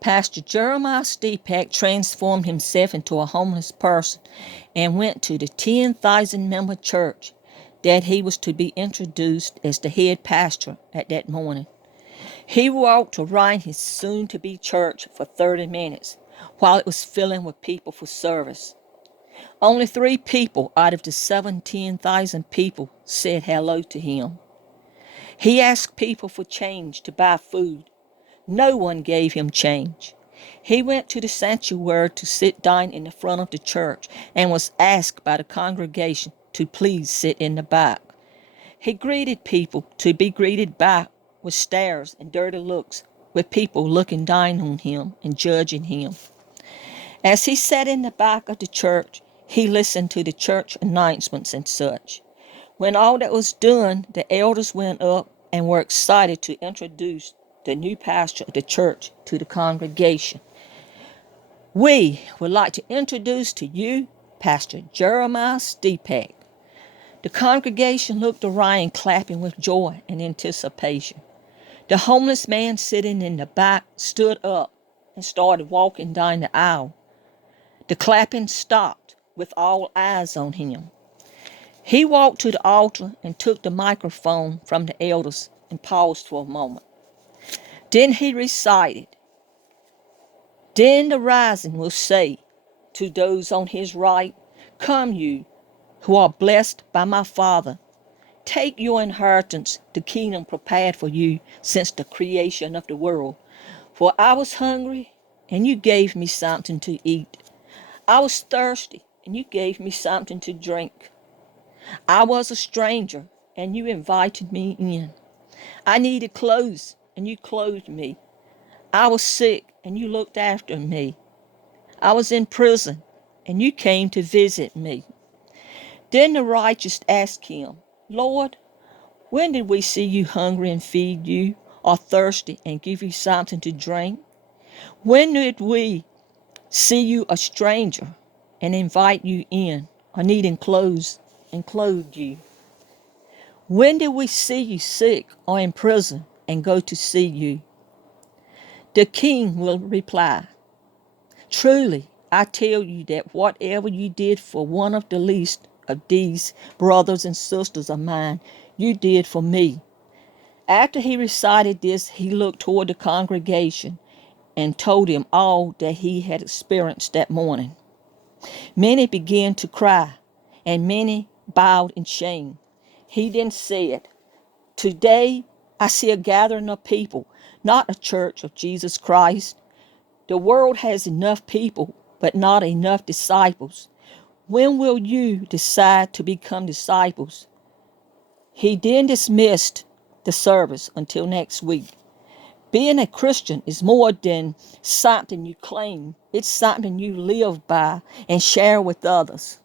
Pastor Jeremiah Stepak transformed himself into a homeless person and went to the 10,000-member church that he was to be introduced as the head pastor at that morning. He walked around his soon-to-be church for 30 minutes while it was filling with people for service. Only 3 people out of the 17,000 people said hello to him. He asked people for change to buy food. No one gave him change. He went to the sanctuary to sit down in the front of the church and was asked by the congregation to please sit in the back. He greeted people to be greeted back with stares and dirty looks, with people looking down on him and judging him. As he sat in the back of the church, he listened to the church announcements and such. When all that was done, the elders went up and were excited to introduce the new pastor of the church to the congregation. We would like to introduce to you Pastor Jeremiah Stepak. The congregation looked around, clapping with joy and anticipation. The homeless man sitting in the back stood up and started walking down the aisle. The clapping stopped with all eyes on him. He walked to the altar and took the microphone from the elders and paused for a moment. Then he recited, "Then the rising will say to those on his right, 'Come you who are blessed by my Father. Take your inheritance, the kingdom prepared for you since the creation of the world. For I was hungry, and you gave me something to eat. I was thirsty, and you gave me something to drink. I was a stranger, and you invited me in. I needed clothes, and you clothed me. I was sick, and you looked after me. I was in prison, and you came to visit me.' Then the righteous asked him, 'Lord, when did we see you hungry and feed you, or thirsty and give you something to drink? When did we see you a stranger and invite you in, or needing clothes and clothe you? When did we see you sick or in prison and go to see you?' The king will reply, 'Truly, I tell you that whatever you did for one of the least of these brothers and sisters of mine, you did for me.' After he recited this, he looked toward the congregation and told him all that he had experienced that morning. Many began to cry, and many bowed in shame. He then said, 'Today I see a gathering of people, not a church of Jesus Christ. The world has enough people, but not enough disciples. When will you decide to become disciples?' He then dismissed the service until next week. Being a Christian is more than something you claim. It's something you live by and share with others.